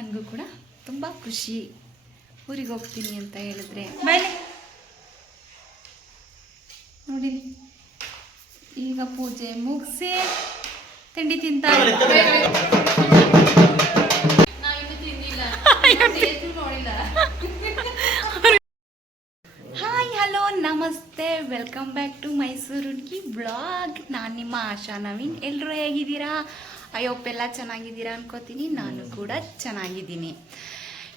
ನನಗೂ ಕೂಡ ತುಂಬ ಖುಷಿ. ಊರಿಗೆ ಹೋಗ್ತೀನಿ ಅಂತ ಹೇಳಿದ್ರೆ ಬಾಯ್ ನೋಡಿ. ಈಗ ಪೂಜೆ ಮುಗಿಸಿ ತಿಂಡಿ ತಿಂತ ಹಾಯ್ ಹಲೋ ನಮಸ್ತೆ, ವೆಲ್ಕಮ್ ಬ್ಯಾಕ್ ಟು ಮೈಸೂರು ಹುಡುಗಿ ಬ್ಲಾಗ್. ನಾನು ನಿಮ್ಮ ಆಶಾ ನವೀನ್. ಎಲ್ಲರೂ ಹೇಗಿದ್ದೀರಾ? ಅಯ್ಯೋಪ್ಪೆಲ್ಲ ಚೆನ್ನಾಗಿದ್ದೀರಾ ಅನ್ಕೋತೀನಿ. ನಾನು ಕೂಡ ಚೆನ್ನಾಗಿದ್ದೀನಿ.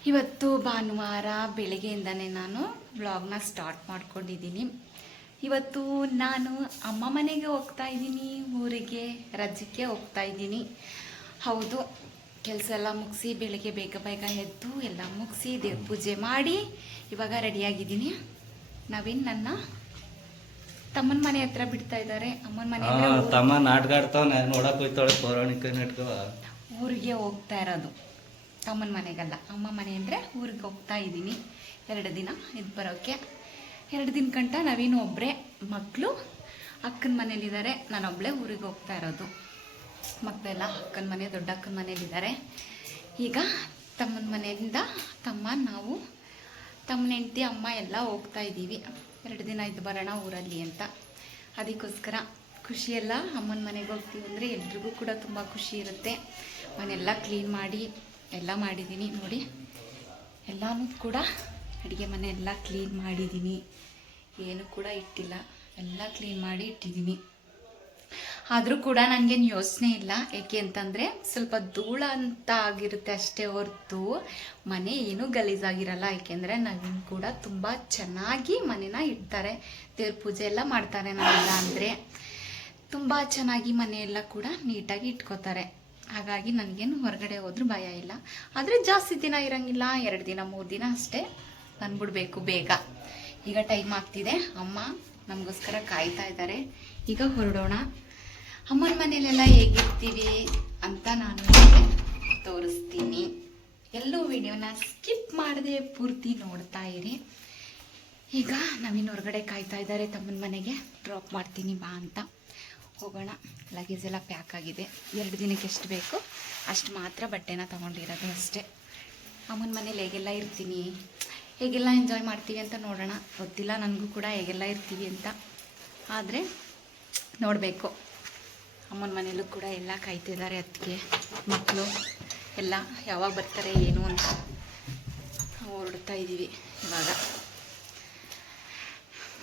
ಇವತ್ತು ಭಾನುವಾರ ಬೆಳಗ್ಗೆಯಿಂದನೇ ನಾನು ಬ್ಲಾಗ್ನ ಸ್ಟಾರ್ಟ್ ಮಾಡ್ಕೊಂಡಿದ್ದೀನಿ. ಇವತ್ತು ನಾನು ಅಮ್ಮ ಮನೆಗೆ ಹೋಗ್ತಾ ಇದ್ದೀನಿ, ಊರಿಗೆ ರಜಕ್ಕೆ ಹೋಗ್ತಾ ಇದ್ದೀನಿ. ಹೌದು, ಕೆಲಸ ಎಲ್ಲ ಮುಗಿಸಿ ಬೆಳಗ್ಗೆ ಬೇಗ ಬೇಗ ಎದ್ದು ಎಲ್ಲ ಮುಗಿಸಿ ದೇವ್ರ ಪೂಜೆ ಮಾಡಿ ಇವಾಗ ರೆಡಿಯಾಗಿದ್ದೀನಿ. ನವೀನ್ ನನ್ನ ತಮ್ಮನ ಮನೆ ಹತ್ರ ಬಿಡ್ತಾ ಇದ್ದಾರೆ. ಅಮ್ಮನ ಮನೆ ತಮ್ಮ ನಾಟಕ ಆಡ್ತಾವ ನೋಡಕ್ ಹೋಗ್ತಾಳೆ ಪೌರಾಣಿಕ ನಾಟಕ. ಊರಿಗೆ ಹೋಗ್ತಾ ಇರೋದು, ತಮ್ಮನ ಮನೆಗಲ್ಲ, ಅಮ್ಮ ಮನೆ ಅಂದರೆ ಊರಿಗೆ ಹೋಗ್ತಾ ಇದ್ದೀನಿ 2 ದಿನ ಇದ್ದು ಬರೋಕ್ಕೆ. 2 ದಿನ ಗಂಟ ನವೀನು ಒಬ್ಬರೇ, ಮಕ್ಕಳು ಅಕ್ಕನ ಮನೇಲಿದ್ದಾರೆ. ನಾನೊಬ್ಬಳೇ ಊರಿಗೆ ಹೋಗ್ತಾ ಇರೋದು. ಮಕ್ಕಳೆಲ್ಲ ಅಕ್ಕನ ಮನೆ, ದೊಡ್ಡ ಅಕ್ಕನ ಮನೇಲಿದ್ದಾರೆ. ಈಗ ತಮ್ಮನ ಮನೆಯಿಂದ ನಾವು ತಮ್ಮನ ಹೆಂಡತಿ ಅಮ್ಮ ಎಲ್ಲ ಹೋಗ್ತಾ ಇದ್ದೀವಿ. 2 ದಿನ ಇದ್ದು ಬರೋಣ ಊರಲ್ಲಿ ಅಂತ. ಅದಕ್ಕೋಸ್ಕರ ಖುಷಿಯೆಲ್ಲ. ಅಮ್ಮನ ಮನೆಗೆ ಹೋಗ್ತೀವಿ ಅಂದರೆ ಎಲ್ರಿಗೂ ಕೂಡ ತುಂಬ ಖುಷಿ ಇರುತ್ತೆ. ಮನೆಲ್ಲ ಕ್ಲೀನ್ ಮಾಡಿ ಎಲ್ಲ ಮಾಡಿದ್ದೀನಿ ನೋಡಿ. ಎಲ್ಲನೂ ಕೂಡ ಅಡುಗೆ ಮನೆ ಎಲ್ಲ ಕ್ಲೀನ್ ಮಾಡಿದ್ದೀನಿ, ಏನು ಕೂಡ ಇಟ್ಟಿಲ್ಲ, ಎಲ್ಲ ಕ್ಲೀನ್ ಮಾಡಿ ಇಟ್ಟಿದ್ದೀನಿ. ಆದರೂ ಕೂಡ ನನಗೇನು ಯೋಚನೆ ಇಲ್ಲ. ಏಕೆ ಅಂತಂದರೆ ಸ್ವಲ್ಪ ಧೂಳ ಅಂತ ಆಗಿರುತ್ತೆ ಅಷ್ಟೇ ಹೊರತು ಮನೆ ಏನೂ ಗಲೀಜಾಗಿರಲ್ಲ. ಏಕೆಂದರೆ ನವೀನ್ ಕೂಡ ತುಂಬ ಚೆನ್ನಾಗಿ ಮನೆನ ಇಡ್ತಾರೆ, ದೇವ್ರ ಪೂಜೆ ಎಲ್ಲ ಮಾಡ್ತಾರೆ. ನಾನೆಲ್ಲ ಅಂದರೆ ತುಂಬ ಚೆನ್ನಾಗಿ ಮನೆಯೆಲ್ಲ ಕೂಡ ನೀಟಾಗಿ ಇಟ್ಕೋತಾರೆ. ಹಾಗಾಗಿ ನನಗೇನು ಹೊರಗಡೆ ಹೋದ್ರೂ ಭಯ ಇಲ್ಲ. ಆದರೆ ಜಾಸ್ತಿ ದಿನ ಇರೋಂಗಿಲ್ಲ, 2 ದಿನ 3 ದಿನ ಅಷ್ಟೇ ಬಂದ್ಬಿಡ್ಬೇಕು ಬೇಗ. ಈಗ ಟೈಮ್ ಆಗ್ತಿದೆ, ಅಮ್ಮ ನಮಗೋಸ್ಕರ ಕಾಯ್ತಾ ಇದ್ದಾರೆ. ಈಗ ಹೊರಡೋಣ. ಅಮ್ಮನ ಮನೇಲೆಲ್ಲ ಹೇಗಿರ್ತೀವಿ ಅಂತ ನಾನು ತೋರಿಸ್ತೀನಿ. ಎಲ್ಲೂ ವಿಡಿಯೋನ ಸ್ಕಿಪ್ ಮಾಡದೆ ಪೂರ್ತಿ ನೋಡ್ತಾ ಇರಿ. ಈಗ ನವೀನ್ ಹೊರಗಡೆ ಕಾಯ್ತಾ ಇದ್ದಾರೆ, ತಮ್ಮನ ಮನೆಗೆ ಡ್ರಾಪ್ ಮಾಡ್ತೀನಿ ಬಾ ಅಂತ. ಹೋಗೋಣ. ಲಗೇಜ್ ಎಲ್ಲ ಪ್ಯಾಕ್ ಆಗಿದೆ. 2 ದಿನಕ್ಕೆ ಎಷ್ಟು ಬೇಕು ಅಷ್ಟು ಮಾತ್ರ ಬಟ್ಟೆನ ತೊಗೊಂಡಿರೋದು ಅಷ್ಟೇ. ಅಮ್ಮನ ಮನೇಲಿ ಹೇಗೆಲ್ಲ ಇರ್ತೀನಿ, ಹೇಗೆಲ್ಲ ಎಂಜಾಯ್ ಮಾಡ್ತೀವಿ ಅಂತ ನೋಡೋಣ. ಗೊತ್ತಿಲ್ಲ ನನಗೂ ಕೂಡ ಹೇಗೆಲ್ಲ ಇರ್ತೀವಿ ಅಂತ, ಆದರೆ ನೋಡಬೇಕು. ಅಮ್ಮನ ಮನೇಲೂ ಕೂಡ ಎಲ್ಲ ಕಾಯ್ತಿದ್ದಾರೆ, ಅತ್ತಿಗೆ ಮಕ್ಕಳು ಎಲ್ಲ ಯಾವಾಗ ಬರ್ತಾರೆ ಏನು ಅಂತ ಹೊರಡ್ತಾ ಇದ್ದೀವಿ ಇವಾಗ.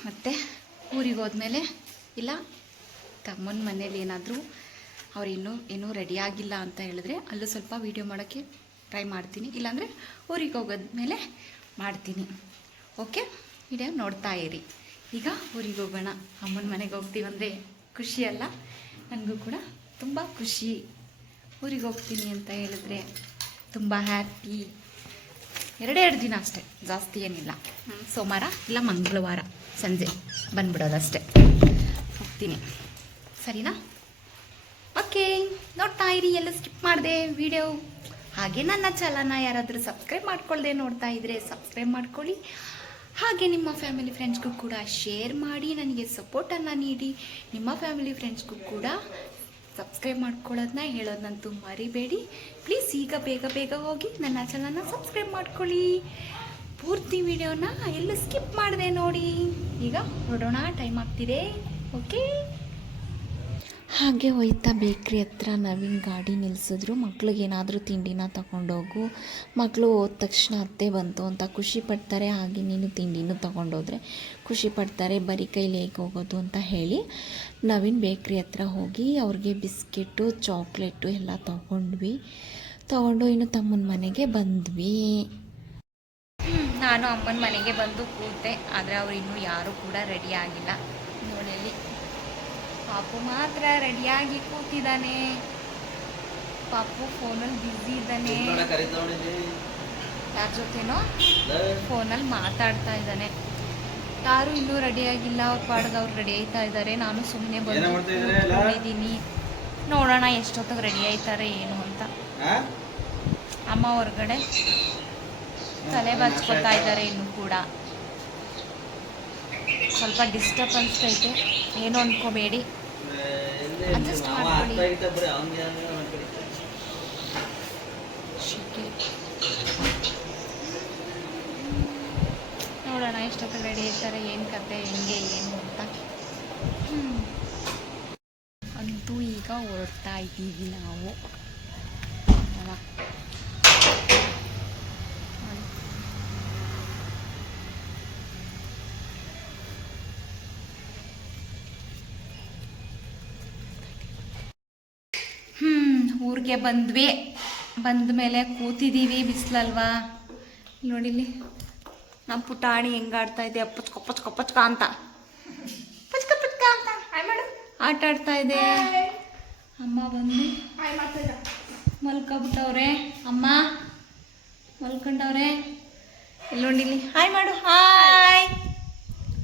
ಮತ್ತು ಊರಿಗೆ ಹೋದ್ಮೇಲೆ ಇಲ್ಲ ತಮ್ಮನ ಮನೇಲಿ ಏನಾದರೂ ಅವ್ರು ಇನ್ನೂ ರೆಡಿ ಆಗಿಲ್ಲ ಅಂತ ಹೇಳಿದ್ರೆ ಅಲ್ಲೂ ಸ್ವಲ್ಪ ವೀಡಿಯೋ ಮಾಡೋಕ್ಕೆ ಟ್ರೈ ಮಾಡ್ತೀನಿ. ಇಲ್ಲಾಂದರೆ ಊರಿಗೆ ಹೋಗೋದ್ಮೇಲೆ ಮಾಡ್ತೀನಿ. ಓಕೆ, ವಿಡಿಯೋ ನೋಡ್ತಾ ಇರಿ. ಈಗ ಊರಿಗೆ ಹೋಗೋಣ. ಅಮ್ಮನ ಮನೆಗೆ ಹೋಗ್ತೀವಂದರೆ ಖುಷಿ ಅಲ್ಲ? ನನಗೂ ಕೂಡ ತುಂಬ ಖುಷಿ. ಊರಿಗೆ ಹೋಗ್ತೀನಿ ಅಂತ ಹೇಳಿದ್ರೆ ತುಂಬ ಹ್ಯಾಪಿ. 2 ದಿನ ಅಷ್ಟೇ, ಜಾಸ್ತಿ ಏನಿಲ್ಲ. ಸೋಮವಾರ ಇಲ್ಲ ಮಂಗಳವಾರ ಸಂಜೆ ಬಂದ್ಬಿಡೋದಷ್ಟೇ, ಹೋಗ್ತೀನಿ. ಸರಿನಾ? ಓಕೆ, ನೋಡ್ತಾ ಇರಿ. ಎಲ್ಲ ಸ್ಕಿಪ್ ಮಾಡಿದೆ ವಿಡಿಯೋ. ಹಾಗೆ ನನ್ನ ಚಾನಲ್ನ ಯಾರಾದರೂ ಸಬ್ಸ್ಕ್ರೈಬ್ ಮಾಡ್ಕೊಳ್ಳದೆ ನೋಡ್ತಾ ಇದ್ದರೆ ಸಬ್ಸ್ಕ್ರೈಬ್ ಮಾಡ್ಕೊಳ್ಳಿ. ಹಾಗೆ ನಿಮ್ಮ ಫ್ಯಾಮಿಲಿ ಫ್ರೆಂಡ್ಸ್ಗೂ ಕೂಡ ಶೇರ್ ಮಾಡಿ ನನಗೆ ಸಪೋರ್ಟನ್ನು ನೀಡಿ. ನಿಮ್ಮ ಫ್ಯಾಮಿಲಿ ಫ್ರೆಂಡ್ಸ್ಗೂ ಕೂಡ ಸಬ್ಸ್ಕ್ರೈಬ್ ಮಾಡ್ಕೊಳ್ಳೋದನ್ನ ಹೇಳೋದಂತೂ ಮರಿಬೇಡಿ ಪ್ಲೀಸ್. ಈಗ ಬೇಗ ಹೋಗಿ ನನ್ನ ಚಾನಲ್ನ ಸಬ್ಸ್ಕ್ರೈಬ್ ಮಾಡ್ಕೊಳ್ಳಿ. ಪೂರ್ತಿ ವಿಡಿಯೋನ ಎಲ್ಲ ಸ್ಕಿಪ್ ಮಾಡಿದೆ ನೋಡಿ. ಈಗ ಹೊರಡೋಣ, ಟೈಮ್ ಆಗ್ತಿದೆ. ಓಕೆ. ಹಾಗೆ ಹೋಯ್ತಾ ಬೇಕ್ರಿ ಹತ್ರ ನವೀನ್ ಗಾಡಿ ನಿಲ್ಲಿಸಿದ್ರು. ಮಕ್ಳಿಗೇನಾದರೂ ತಿಂಡಿನ ತಗೊಂಡೋಗು, ಮಕ್ಕಳು ಹೋದ ತಕ್ಷಣ ಅತ್ತೆ ಬಂತು ಅಂತ ಖುಷಿ ಪಡ್ತಾರೆ. ಹಾಗೆ ನೀನು ತಿಂಡಿನೂ ತೊಗೊಂಡೋದ್ರೆ ಖುಷಿ ಪಡ್ತಾರೆ. ಬರೀ ಕೈಲಿ ಹೇಗೆ ಹೋಗೋದು ಅಂತ ಹೇಳಿ ನವೀನ್ ಬೇಕ್ರಿ ಹತ್ರ ಹೋಗಿ ಅವ್ರಿಗೆ ಬಿಸ್ಕೆಟು ಚಾಕ್ಲೇಟು ಎಲ್ಲ ತೊಗೊಂಡು ಇನ್ನು ತಮ್ಮನ ಮನೆಗೆ ಬಂದ್ವಿ. ನಾನು ಅಮ್ಮನ ಮನೆಗೆ ಬಂದು ಕೂತೆ, ಆದರೆ ಅವ್ರು ಇನ್ನೂ ಯಾರೂ ಕೂಡ ರೆಡಿ ಆಗಿಲ್ಲ. ನೋಡಿ, ಪಾಪು ಮಾತ್ರ ರೆಡಿಯಾಗಿ ಕೂತಿದ್ದಾನೆ. ಪಾಪು ಫೋನಲ್ಲಿ ಬ್ಯುಸಿ ಇದ್ದಾನೆ, ಯಾರ ಜೊತೆನೋ ಫೋನಲ್ಲಿ ಮಾತಾಡ್ತಾ ಇದ್ದಾನೆ. ಯಾರು ಇನ್ನೂ ರೆಡಿಯಾಗಿಲ್ಲ, ಅವ್ರ ಪಾಡ್ಗೆ ಅವ್ರು ರೆಡಿ ಆಯ್ತಾ ಇದ್ದಾರೆ. ನಾನು ಸುಮ್ಮನೆ ಬಂದಿದ್ದೀನಿ. ನೋಡೋಣ ಎಷ್ಟೊತ್ತಿಗೆ ರೆಡಿ ಆಯ್ತಾರೆ ಏನು ಅಂತ. ಅಮ್ಮ ಹೊರಗಡೆ ತಲೆ ಬಾಚ್ಕೊತಾ ಇದ್ದಾರೆ. ಇನ್ನೂ ಕೂಡ ಸ್ವಲ್ಪ ಡಿಸ್ಟರ್ಬೆನ್ಸ್ ಐತೆ, ಏನು ಅನ್ಕೋಬೇಡಿ, ಅಡ್ಜಸ್ಟ್ ಮಾಡ್ಕೊಳ್ಳಿ. ನೋಡೋಣ ಎಷ್ಟೊತ್ತಿಗೆ ರೆಡಿ ಇರ್ತಾರೆ, ಏನು ಕತೆ, ಹೆಂಗೆ ಏನು ಅಂತ. ಅಂತೂ ಈಗ ಹೊರಡ್ತಾ ಇದ್ದೀವಿ ನಾವು. ಅಲ್ವಾ? ಊರಿಗೆ ಬಂದ್ವಿ. ಬಂದ ಮೇಲೆ ಕೂತಿದ್ದೀವಿ, ಬಿಸಿಲಲ್ವಾ ನೋಡಿಲಿ ನಮ್ಮ ಪುಟಾಣಿ ಹೆಂಗಾಡ್ತಾ ಇದೆ, ಪಚ್ಕ ಅಂತ ಆಟ ಆಡ್ತಾ ಇದೆ. ಅಮ್ಮ ಬಂದು ಮಲ್ಕೊಬಿಟ್ಟವ್ರೆ. ಅಮ್ಮ ಮಲ್ಕೊಂಡವ್ರೆ. ಇಲ್ಲಿ ನೋಡಿಲಿ, ಹಾಯ್ ಮಾಡು. Hi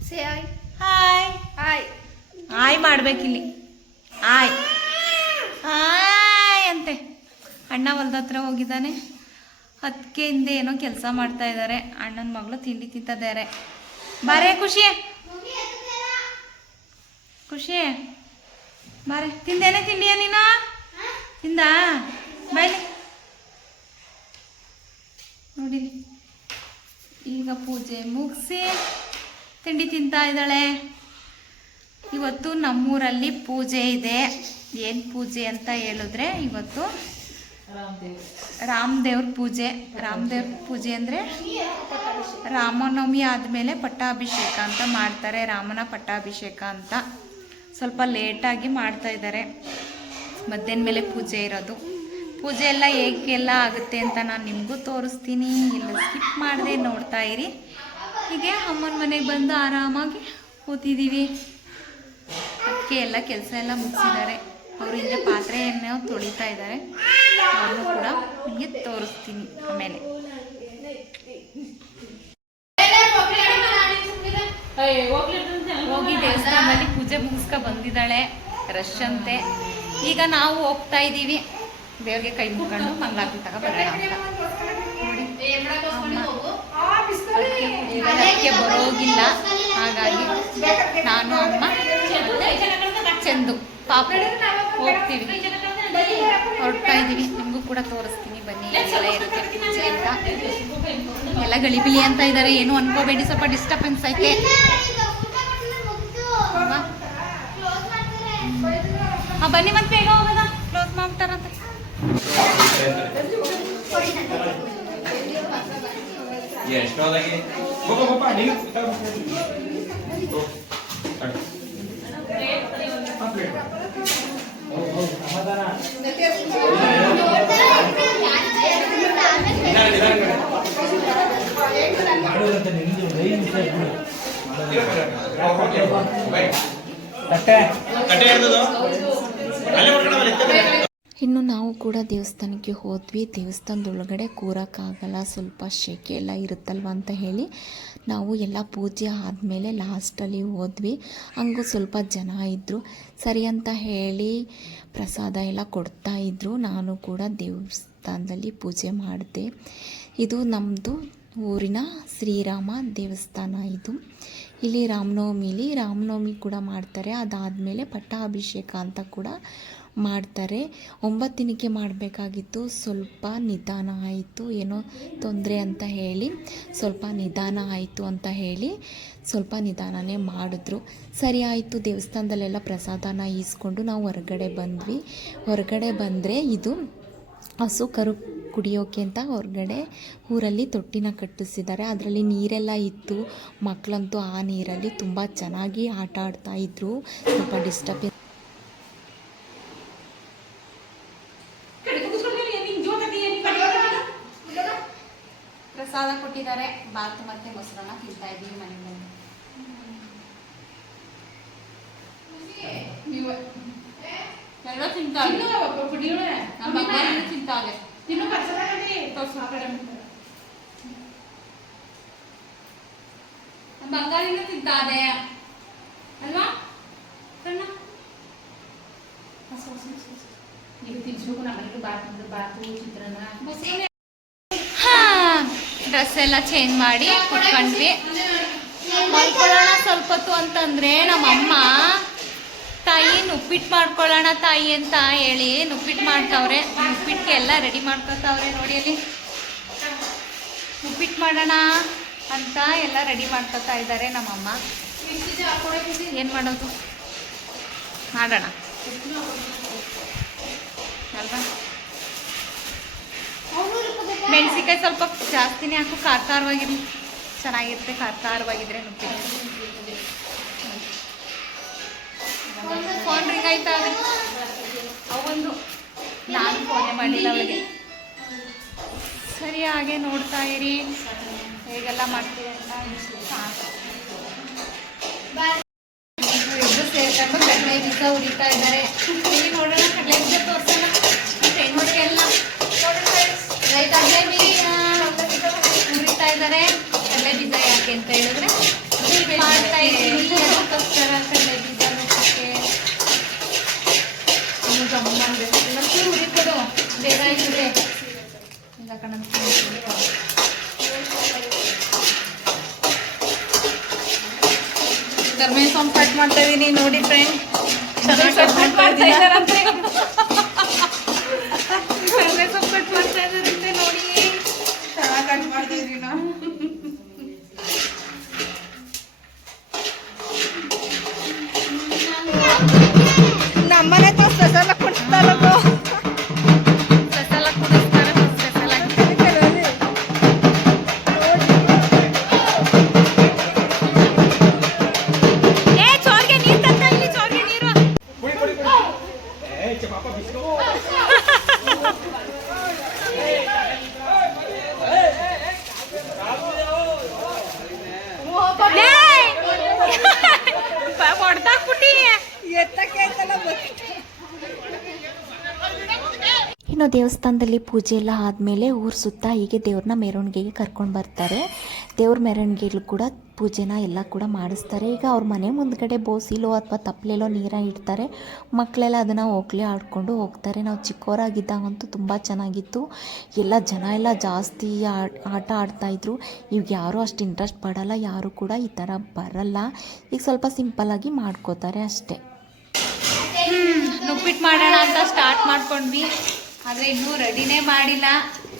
say hi. Hi hi hi ಮಾಡ್ಬೇಕಿಲ್ಲಿ. ಹಾಯ್ ಹಾಯ್ ಅಂತೆ. ಅಣ್ಣ ಹೊಲ್ದ ಹತ್ರ ಹೋಗಿದ್ದಾನೆ. ಅದಕ್ಕೆ ಹಿಂದೆ ಏನೋ ಕೆಲಸ ಮಾಡ್ತಾ ಇದ್ದಾರೆ. ಅಣ್ಣನ ಮಗಳು ತಿಂಡಿ ತಿಂತಿದ್ದಾರೆ. ಬಾರೆ ಖುಷಿ, ಖುಷಿ ಬಾರೆ. ತಿಂದೇನೆ ತಿಂಡಿಯ ನೀನು? ತಿಂದ ಬಾಯ್ಲಿ. ನೋಡಿ ಈಗ ಪೂಜೆ ಮುಗಿಸಿ ತಿಂಡಿ ತಿಂತಾ ಇದ್ದಾಳೆ. ಇವತ್ತು ನಮ್ಮೂರಲ್ಲಿ ಪೂಜೆ ಇದೆ. ಏನು ಪೂಜೆ ಅಂತ ಹೇಳಿದ್ರೆ, ಇವತ್ತು ರಾಮದೇವ್ರ ಪೂಜೆ. ರಾಮದೇವ್ರ ಪೂಜೆ ಅಂದರೆ ರಾಮನವಮಿ ಆದಮೇಲೆ ಪಟ್ಟಾಭಿಷೇಕ ಅಂತ ಮಾಡ್ತಾರೆ. ರಾಮನ ಪಟ್ಟಾಭಿಷೇಕ ಅಂತ ಸ್ವಲ್ಪ ಲೇಟಾಗಿ ಮಾಡ್ತಾ ಇದ್ದಾರೆ. ಮಧ್ಯಾಹ್ನ ಮೇಲೆ ಪೂಜೆ ಇರೋದು. ಪೂಜೆ ಎಲ್ಲ ಹೇಗೆಲ್ಲ ಆಗುತ್ತೆ ಅಂತ ನಾನು ನಿಮಗೂ ತೋರಿಸ್ತೀನಿ. ಇಲ್ಲ ಸ್ಕಿಪ್ ಮಾಡದೆ ನೋಡ್ತಾ ಇರಿ. ಹೀಗೆ ಅಮ್ಮನ ಮನೆಗೆ ಬಂದು ಆರಾಮಾಗಿ ಕೂತಿದ್ದೀವಿ. ಅದಕ್ಕೆ ಎಲ್ಲ ಕೆಲಸ ಎಲ್ಲ ಮುಗಿಸಿದ್ದಾರೆ. ಅವರು ಹಿಂದೆ ಪಾತ್ರೆಯನ್ನು ತೊಳಿತಾ ಇದ್ದಾರೆ. ಅವರು ಕೂಡ ನಿಮಗೆ ತೋರಿಸ್ತೀನಿ ಆಮೇಲೆ. ಹೋಗಿ ದೇವಸ್ಥಾನದಲ್ಲಿ ಪೂಜೆ ಮುಗಿಸ್ಕೊ ಬಂದಿದ್ದಾಳೆ. ರಶ್ ಅಂತೆ. ಈಗ ನಾವು ಹೋಗ್ತಾ ಇದ್ದೀವಿ ದೇವ್ರಿಗೆ ಕೈ ಮುಗ್ಕೊಂಡು ಮಂಗಳಾರತಿ ತಗೋ ಬರೋಣ ಅಂತ. ಅದಕ್ಕೆ ಬರೋಗಿಲ್ಲ. ಹಾಗಾಗಿ ನಾನು, ಅಮ್ಮ, ಚಂದು ಪಾಪ ಹೋಗ್ತೀವಿ, ಹೊರಡ್ತಾ ಇದ್ದೀವಿ. ನಿಮಗೂ ಕೂಡ ತೋರಿಸ್ತೀನಿ ಬನ್ನಿ. ಎಲ್ಲ ಇರುತ್ತೆ ಪೂಜೆ ಅಂತ. ಎಲ್ಲ ಗಳಿಬಿಲಿ ಅಂತ ಇದ್ದಾರೆ. ಏನು ಅನ್ಕೋಬೇಡಿ, ಸ್ವಲ್ಪ ಡಿಸ್ಟರ್ಬೆನ್ಸ್ ಐತೆ. ಬನ್ನಿ ಮತ್ತೆ ಬೇಗ ಹೋಗೋದ. ಕ್ಲೋಸ್ ಮಾಡ್ತಾರಂತೆ. ಇನ್ನು ನಾವು ಕೂಡ ದೇವಸ್ಥಾನಕ್ಕೆ ಹೋದ್ವಿ. ದೇವಸ್ಥಾನದೊಳಗಡೆ ಕೂರೋಕ್ಕಾಗಲ್ಲ, ಸ್ವಲ್ಪ ಸೆಕೆ ಎಲ್ಲ ಇರುತ್ತಲ್ವ ಅಂತ ಹೇಳಿ ನಾವು ಎಲ್ಲ ಪೂಜೆ ಆದಮೇಲೆ ಲಾಸ್ಟಲ್ಲಿ ಹೋದ್ವಿ. ಹಂಗೂ ಸ್ವಲ್ಪ ಜನ ಇದ್ದರು. ಸರಿ ಅಂತ ಹೇಳಿ ಪ್ರಸಾದ ಎಲ್ಲ ಕೊಡ್ತಾಯಿದ್ರು. ನಾನು ಕೂಡ ದೇವಸ್ಥಾನದಲ್ಲಿ ಪೂಜೆ ಮಾಡಿದೆ. ಇದು ನಮ್ಮದು ಊರಿನ ಶ್ರೀರಾಮ ದೇವಸ್ಥಾನ. ಇದು ಇಲ್ಲಿ ರಾಮನವಮಿ ಕೂಡ ಮಾಡ್ತಾರೆ. ಅದಾದಮೇಲೆ ಪಟ್ಟಾಭಿಷೇಕ ಅಂತ ಕೂಡ ಮಾಡ್ತಾರೆ. 9 ದಿನಕ್ಕೆ ಮಾಡಬೇಕಾಗಿತ್ತು. ಸ್ವಲ್ಪ ನಿಧಾನ ಆಯಿತು, ಏನೋ ತೊಂದರೆ ಅಂತ ಹೇಳಿ ಸ್ವಲ್ಪ ನಿಧಾನ ಆಯಿತು ಅಂತ ಹೇಳಿ ಸ್ವಲ್ಪ ನಿಧಾನನೇ ಮಾಡಿದ್ರು. ಸರಿ ಆಯಿತು. ದೇವಸ್ಥಾನದಲ್ಲೆಲ್ಲ ಪ್ರಸಾದನ ಈಸ್ಕೊಂಡು ನಾವು ಹೊರಗಡೆ ಬಂದ್ವಿ. ಹೊರಗಡೆ ಬಂದರೆ ಇದು ಹಸು ಕರು ಕುಡಿಯೋಕೆ ಅಂತ ಹೊರಗಡೆ ಊರಲ್ಲಿ ತೊಟ್ಟಿನ ಕಟ್ಟಿಸಿದ್ದಾರೆ. ಅದರಲ್ಲಿ ನೀರೆಲ್ಲ ಇತ್ತು. ಮಕ್ಕಳಂತೂ ಆ ನೀರಲ್ಲಿ ತುಂಬ ಚೆನ್ನಾಗಿ ಆಟ ಆಡ್ತಾಯಿದ್ರು. ಸ್ವಲ್ಪ ಡಿಸ್ಟರ್ಬೆನ್ಸ್. ಪ್ರಸಾದ ಕೊಟ್ಟಿದ್ದಾರೆ. ಬಾತು ಮತ್ತೆ ಮೊಸರನ್ನ ತಿಂತಾ ಇದ್ದೀವಿ ಮನೆಯಲ್ಲಿ. ಎಲ್ಲ ತಿಂತಾರೆ. ತಿಂತಾರೆ. ಬಂಗಾಳಿನ ತಿಂತಾರೆ ಅಲ್ವಾ? ಡ್ರೆಸ್ ಎಲ್ಲ ಚೇಂಜ್ ಮಾಡಿ ಕುತ್ಕೊಂಡ್ವಿ. ಮಲ್ಕೊಳ್ಳೋಣ ಸ್ವಲ್ಪ ಹೊತ್ತು ಅಂತಂದ್ರೆ ನಮ್ಮಮ್ಮ ತಾಯಿ ಉಪ್ಪಿಟ್ಟು ಮಾಡ್ಕೊಳ್ಳೋಣ ತಾಯಿ ಅಂತ ಹೇಳಿ ಉಪ್ಪಿಟ್ಟು ಮಾಡ್ತಾವ್ರೆ. ಉಪ್ಪಿಟ್ಟಿಗೆ ಎಲ್ಲ ರೆಡಿ ಮಾಡ್ಕೊತಾವ್ರೆ. ನೋಡಿ ಅಲ್ಲಿ ಉಪ್ಪಿಟ್ಟು ಮಾಡೋಣ ಅಂತ ಎಲ್ಲ ರೆಡಿ ಮಾಡ್ಕೊತಾ ಇದ್ದಾರೆ ನಮ್ಮಮ್ಮ. ಏನು ಮಾಡೋದು, ಮಾಡೋಣ ಅಲ್ವಾ. ಮೆಣಸಿನ್ಕಾಯಿ ಸ್ವಲ್ಪ ಜಾಸ್ತಿನೇ ಹಾಕು, ಖಾರ ಖಾರವಾಗಿರಲಿ, ಚೆನ್ನಾಗಿರುತ್ತೆ ಖಾರ ಖಾರವಾಗಿದ್ರೆ. ಫೋನ್ ರಿಂಗ್ ಆಯ್ತಾ? ಅವೊಂದು ನಾನು ಫೋನೇ ಮಾಡಿಲ್ಲ ಅವಳಿಗೆ. ಸರಿ, ಹಾಗೆ ನೋಡ್ತಾ ಇರಿ ಹೇಗೆಲ್ಲ ಮಾಡ್ತೀವಿ ಅಂತ. ಇಬ್ಬರು ಸೇರ್ಕೊಂಡು ಕಡಲೆ ಬೀಜ ಉರಿತಾ ಇದ್ದಾರೆ. ಇಲ್ಲಿ ನೋಡೋಣ, ಕಡಲೆ ಬೀಜ ತೋರ್ಸೋಣ ಫ್ರೆಂಡ್ಸ್ಗೆಲ್ಲ. ಕಡಲೆ ಬೀಜ ಉರಿತಾ ಇದ್ದಾರೆ. ಕಡಲೆ ಬೀಜ ಯಾಕೆ ಅಂತ ಹೇಳಿದ್ರೆ ಮಾಡ್ತಾ ಇದ್ದೀನಿ ಅದಕ್ಕೋಸ್ಕರ. ಕಡಲೆ ಬೀಜ ನುಚ್ಚಕ್ಕೆ ಇನ್ನು ಗಮ್ಮನ್ಬೇಕು. ಇನ್ನೊಂದು ಉರಿ ಕೊಡು, ಬೇಗ ಇದೆ ಈಗ ಕಣಂತ. ಕರ್ಬೇವಿನ ಸೊಪ್ಪು ಕಟ್ ಮಾಡ್ತಾ ಇದೀನಿ ನೋಡಿ ಫ್ರೆಂಡ್. ಕರ್ಬೇವಿನ ಸೊಪ್ಪು ಕಟ್ ಮಾಡ್ತಾ ಇದ್ದಾರಂತೆ ನೋಡಿ. ಚೆನ್ನಾಗಿ ಕಟ್ ಮಾಡ್ತಾ ಇದ್ವಿ ನಾವು. ನಮ್ಮನೆ ತ ಸ್ಪೆಷಲ್ ಕುಡಿಸ್ತಾರ, ಸ್ಪೆಷಲ್ ಕುಡಿಸ್ತಾರೆ. ಸ್ಪೆಷಲ್ ಚೋರ್ಗೆ ನೀರು ತಂತ, ಇಲ್ಲಿ ಚೋರ್ಗೆ ನೀರು. ಹೊಡ್ದಾಕ್ಬಿಟ್ಟಿ ಎತ್ತಕ್ಕೆ ಆಯ್ತಲ್ಲ. ಇನ್ನು ದೇವಸ್ಥಾನದಲ್ಲಿ ಪೂಜೆ ಎಲ್ಲ ಆದಮೇಲೆ ಊರು ಸುತ್ತ ಹೀಗೆ ದೇವ್ರನ್ನ ಮೆರವಣಿಗೆಗೆ ಕರ್ಕೊಂಡು ಬರ್ತಾರೆ. ದೇವ್ರ ಮೆರವಣಿಗೆಗಳು ಕೂಡ ಪೂಜೆನ ಎಲ್ಲ ಕೂಡ ಮಾಡಿಸ್ತಾರೆ. ಈಗ ಅವ್ರ ಮನೆ ಮುಂದ್ಗಡೆ ಬೋಸಿಲೋ ಅಥವಾ ತಪ್ಪಲೆಲೋ ನೀರ ಇಡ್ತಾರೆ. ಮಕ್ಕಳೆಲ್ಲ ಅದನ್ನು ಹೋಗ್ಲಿ ಆಡ್ಕೊಂಡು ಹೋಗ್ತಾರೆ. ನಾವು ಚಿಕ್ಕವರಾಗಿದ್ದಾಗಂತೂ ತುಂಬ ಚೆನ್ನಾಗಿತ್ತು. ಎಲ್ಲ ಜನ ಎಲ್ಲ ಜಾಸ್ತಿ ಆಟ ಆಡ್ತಾಯಿದ್ರು. ಇವಾಗ ಯಾರೂ ಅಷ್ಟು ಇಂಟ್ರೆಸ್ಟ್ ಪಡಲ್ಲ, ಯಾರು ಕೂಡ ಈ ಥರ ಬರಲ್ಲ. ಈಗ ಸ್ವಲ್ಪ ಸಿಂಪಲ್ಲಾಗಿ ಮಾಡ್ಕೋತಾರೆ ಅಷ್ಟೇ. ನುಪ್ಪಿಟ್ಟು ಮಾಡೋಣ ಅಂತ ಸ್ಟಾರ್ಟ್ ಮಾಡ್ಕೊಂಡ್ವಿ, ಆದರೆ ಇನ್ನೂ ರೆಡಿನೇ ಮಾಡಿಲ್ಲ.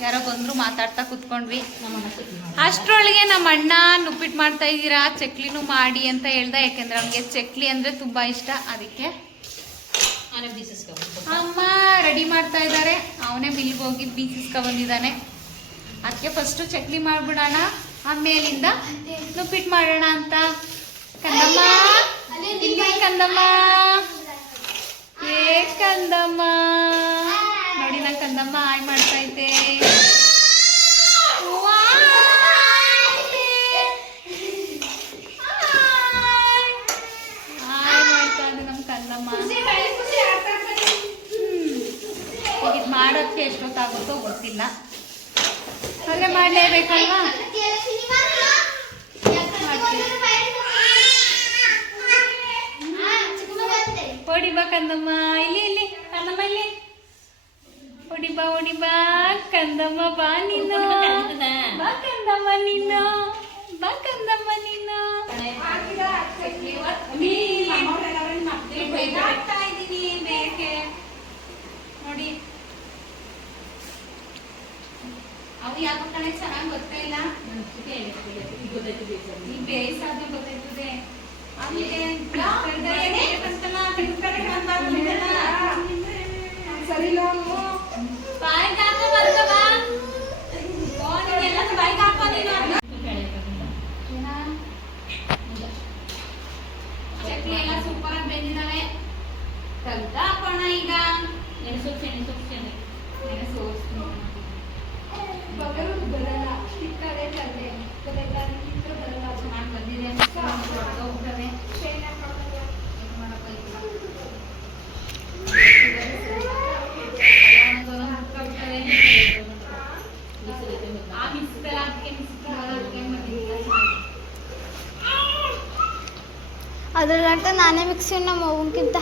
ಯಾರೋ ಬಂದರು, ಮಾತಾಡ್ತಾ ಕೂತ್ಕೊಂಡ್ವಿ. ಅಷ್ಟರೊಳಗೆ ನಮ್ಮ ಅಣ್ಣ ನುಪ್ಪಿಟ್ಟು ಮಾಡ್ತಾ ಇದ್ದೀರಾ, ಚಕ್ಲಿನೂ ಮಾಡಿ ಅಂತ ಹೇಳ್ದ. ಯಾಕೆಂದ್ರೆ ಅವನಿಗೆ ಚಕ್ಲಿ ಅಂದರೆ ತುಂಬ ಇಷ್ಟ. ಅದಕ್ಕೆ ಅಮ್ಮ ರೆಡಿ ಮಾಡ್ತಾ ಇದ್ದಾರೆ. ಅವನೇ ಮಿಲ್ಗೆ ಹೋಗಿ ಬೀಸಿಸ್ಕೊ ಬಂದಿದ್ದಾನೆ. ಅದಕ್ಕೆ ಫಸ್ಟು ಚಕ್ಲಿ ಮಾಡಿಬಿಡೋಣ, ಆಮೇಲಿಂದ ನುಪ್ಪಿಟ್ಟು ಮಾಡೋಣ ಅಂತ. ಕಂದಮ್ಮ ಇಲ್ಲಿ, ಕಂದಮ್ಮ ಏ ಕಂದಮ್ಮ ನೋಡಿ, ನಾ ಕಂದಮ್ಮ ಆಯ್ ಮಾಡ್ತಾ ಇದ್ದೆ. ಆಯ್ ಮಾಡ್ತಾ ಇದ್ದೆ ನಮ್ಮ ಕಂದಮ್ಮ. ಈಗ ಇದು ಮಾಡೋದಕ್ಕೆ ಎಷ್ಟೊತ್ತಾಗುತ್ತೋ ಗೊತ್ತಿಲ್ಲ, ಆದರೆ ಮಾಡಲೇಬೇಕಲ್ವಾ. ಹೊಡಿ ಬಾ ಕಂದಮ್ಮ, ಇಲ್ಲಿ ಇಲ್ಲಿ ಕಂದಮ್ಮ, ಇಲ್ಲಿ ಹೊಡಿ ಬಾ, ಹೊಡಿ ಬಾ ಕಂದಮ್ಮ, ಬಾ ನೀನು, ಬಾ ಕಂದಮ್ಮ ನೀನು, ಬಾ ಕಂದಮ್ಮ ನೀನು. ಹಾಕ್ತಾ ಇದ್ದೀನಿ ಬೇಕೆ ನೋಡಿ. ಅವು ಯಾವ ಕಡೆ ಚೆನ್ನಾಗಿ ಗೊತ್ತೇ ಇಲ್ಲ. ಈ ಬೇಯಿಸಾದ್ಮೇಲೆ ಗೊತ್ತಾಯ್ತದೆ. ಚಕ್ಲಿ ಎಲ್ಲ ಸೂಪರ್ ಆಗಿ ಬೆಂದಿದ್ದಾವೆ. ತೆಗ್ದು ಹಾಕೋಣ ಈಗ. ಚೆನ್ನಾಗಿ ಬಂದಿದೆ. ಅದ್ರಗಂಟ ನಾನೇ ಮಿಕ್ಸಿ ನಮ್ಮ ಅವ್ವನ್ಕಿಂತ.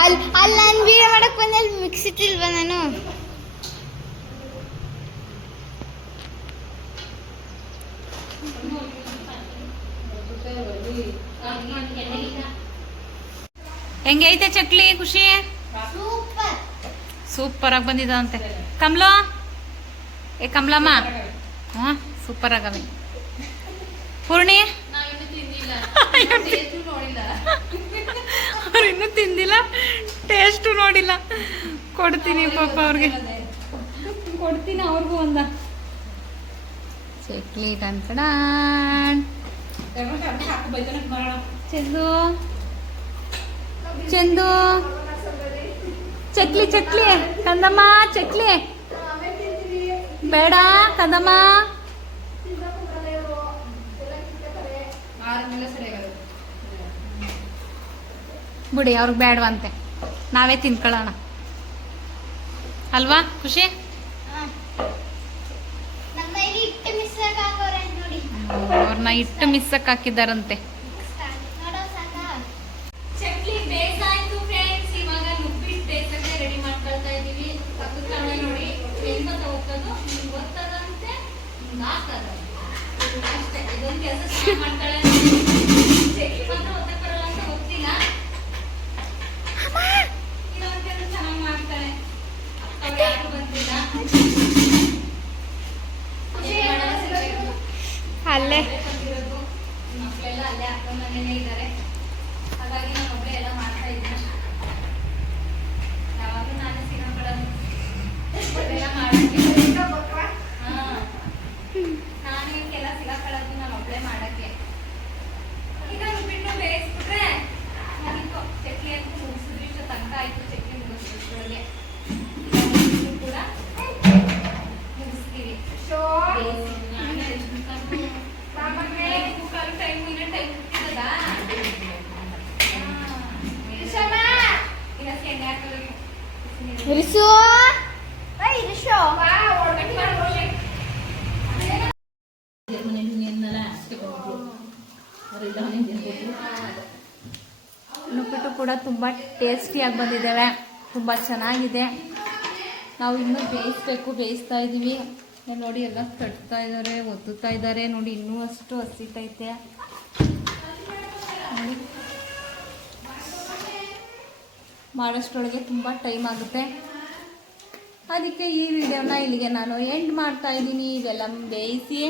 ಅಲ್ಲಿ ನಾನು ವೀಡಿಯೋ ಮಾಡಕ್ ಬಂದೆ, ಅಲ್ಲಿ ಮಿಕ್ಸಿ ಇಟ್ಟಿಲ್ವಾ ನಾನು. ಹೆಂಗೆ ಐತೆ ಚಕ್ಲಿ ಖುಷಿ? ಸೂಪರ್ ಆಗಿ ಬಂದಿದಂತೆ. ಕಮಲೋ, ಏ ಕಮಲಮ್ಮ ಹಾಂ ಸೂಪರ್ ಆಗವೆ ಪೂರ್ಣಿ ಅವ್ರು ಇನ್ನೂ ತಿಂದಿಲ್ಲ ಟೇಸ್ಟು ನೋಡಿಲ್ಲ ಕೊಡ್ತೀನಿ ಪಾಪ ಅವ್ರಿಗೆ ಕೊಡ್ತೀನಿ ಅವ್ರಿಗೂ ಒಂದ ಚಕ್ಲಿ ಕಣ್ಕಡ ಚಂದು ಚಂದು ಚಕ್ಲಿ ಚಕ್ಲಿ ಕಂದಮ್ಮ ಚಕ್ಲಿ ಬೇಡ ಕಂದಮ್ಮ ಬಿಡಿ ಅವ್ರಿಗೆ ಬೇಡವಂತೆ ನಾವೇ ತಿನ್ಕೊಳ್ಳೋಣ ಅಲ್ವಾ ಖುಷಿ ನಮ್ಮ ಇಲ್ಲಿ ಇಟ್ಟು ಮಿಸ್ ಹಾಕೋರೆ ನೋಡಿ ಅವ್ರನ್ನ ಇಟ್ಟು ಮಿಸ್ಸಕ್ಕೆ ಹಾಕಿದ್ದಾರಂತೆ ನೋಡೋ ಸಾಕ ಚಕ್ಲಿ ಬೇಸಾಯ್ತು ಫ್ರೆಂಡ್ಸ್. ಇವಾಗ ನುಪ್ಪಿಟ್ಟು ಬೇಸಕ್ಕೆ ರೆಡಿ ಮಾಡ್ಕೊಳ್ತಾ ಇದೀವಿ. ಪಕ್ಕದ ಕಡೆ ನೋಡಿ ಹೆಂಗ ತಗೋದು ಗೊತ್ತದಂತೆ ಹಾಕದ ಅಷ್ಟೇ. ಇದೊಂದು ಕೆಲಸ ಮಾಡ್ತಾಳೆ. ಚಕ್ಲಿ ಮಾತ್ರ ಒತ್ತಕ್ಕೆ ಬರಲ್ಲ ಅಂತ ಗೊತ್ತಿಲ್ಲ. ಇದೊಂದು ಕೆಲಸ ಚೆನ್ನಾಗಿ ಮಾಡ್ತಾಳೆ. ಅವ್ರು ಯಾರು ಬಂದಿಲ್ಲ. ಅಲ್ಲೇ ಮಕ್ಕಳೆಲ್ಲ ಅಲ್ಲೇ ಅಕ್ಕ ಮನೇನೇ ಇದ್ದಾರೆ. ಹಾಗಾಗಿ ನಾನು ಒಬ್ಬಳೆ ಎಲ್ಲ ಮಾಡ್ತಾ ಇದ್ದೀನಿ. ಯಾವಾಗಲೂ ನಾನೇ ಸಿಗಾಕೊಳ್ಳೋದು ಎಲ್ಲ ಮಾಡಕ್ಕೆ. ನಾನೇ ಕೆಲ ಸಿಗಾಕೊಳ್ಳೋದು ನಾನು ಒಬ್ಬಳೆ ಮಾಡಕ್ಕೆ. ಈಗ ಬಿಟ್ಟು ಬೇಯಿಸ್ಬಿಟ್ರೆ ನನಗೂ ಚಕ್ಲಿ ಅಂತ ಮುಗಿಸಿದ್ರೆ ಇಷ್ಟು ತನಕ ಆಯ್ತು. ಚಕ್ಲಿ ಮುಗಿಸ್ಬಿಟ್ರೊಳಗೆ ಕೂಡ ಮುಗಿಸ್ತೀವಿ. ಇರಿಸು ಇರಿಸು ನುಪ್ಪಿಟ್ಟು ಕೂಡ ತುಂಬ ಟೇಸ್ಟಿಯಾಗಿ ಬಂದಿದ್ದಾವೆ. ತುಂಬ ಚೆನ್ನಾಗಿದೆ. ನಾವು ಇನ್ನೂ ಬೇಯಿಸ್ತಾ ಇದ್ದೀವಿ. ನೋಡಿ ಎಲ್ಲ ತಟ್ತಾ ಇದ್ದಾರೆ, ಒತ್ತುತ್ತಾ ಇದ್ದಾರೆ. ನೋಡಿ ಇನ್ನೂ ಅಷ್ಟು ಹಸಿತೈತೆ ನೋಡಿ. ಮಾಡೋಷ್ಟರೊಳಗೆ ತುಂಬ ಟೈಮ್ ಆಗುತ್ತೆ. ಅದಕ್ಕೆ ಈ ವಿಡಿಯೋನ ಇಲ್ಲಿಗೆ ನಾನು ಎಂಡ್ ಮಾಡ್ತಾ ಇದ್ದೀನಿ. ಇವೆಲ್ಲ ಬೇಯಿಸಿ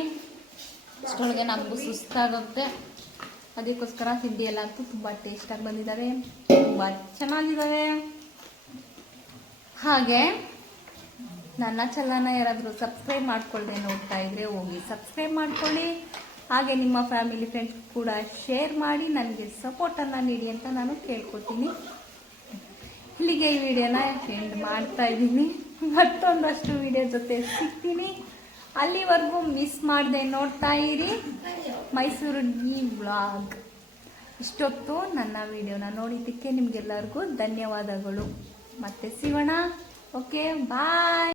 ಅಷ್ಟರೊಳಗೆ ನಮಗೂ ಸುಸ್ತಾಗುತ್ತೆ. ಅದಕ್ಕೋಸ್ಕರ ತಿಂಡಿ ಎಲ್ಲ ಅಂತೂ ತುಂಬ ಟೇಸ್ಟಾಗಿ ಬಂದಿದ್ದಾವೆ, ತುಂಬ ಚೆನ್ನಾಗಿದ್ದಾವೆ. ಹಾಗೆ ನನ್ನ ಚಾನಲ್ನ ಯಾರಾದರೂ ಸಬ್ಸ್ಕ್ರೈಬ್ ಮಾಡ್ಕೊಳ್ಳದೆ ನೋಡ್ತಾ ಇದ್ರೆ ಹೋಗಿ ಸಬ್ಸ್ಕ್ರೈಬ್ ಮಾಡ್ಕೊಳ್ಳಿ. ಹಾಗೆ ನಿಮ್ಮ ಫ್ಯಾಮಿಲಿ ಫ್ರೆಂಡ್ಸ್ ಕೂಡ ಶೇರ್ ಮಾಡಿ ನನಗೆ ಸಪೋರ್ಟನ್ನು ನೀಡಿ ಅಂತ ನಾನು ಕೇಳ್ಕೊತೀನಿ. ಇಲ್ಲಿಗೆ ಈ ವಿಡಿಯೋನ ಎಂಡ್ ಮಾಡ್ತಾ ಇದ್ದೀನಿ. ಮತ್ತೊಂದಷ್ಟು ವಿಡಿಯೋ ಜೊತೆ ಸಿಗ್ತೀನಿ. ಅಲ್ಲಿವರೆಗೂ ಮಿಸ್ ಮಾಡದೆ ನೋಡ್ತಾ ಇರಿ ಮೈಸೂರು ವ್ಲಾಗ್. ಇಷ್ಟೊತ್ತು ನನ್ನ ವಿಡಿಯೋನ ನೋಡಿದ್ದಕ್ಕೆ ನಿಮಗೆಲ್ಲರಿಗೂ ಧನ್ಯವಾದಗಳು. ಮತ್ತೆ ಸಿಗೋಣ. ಓಕೆ ಬಾಯ್.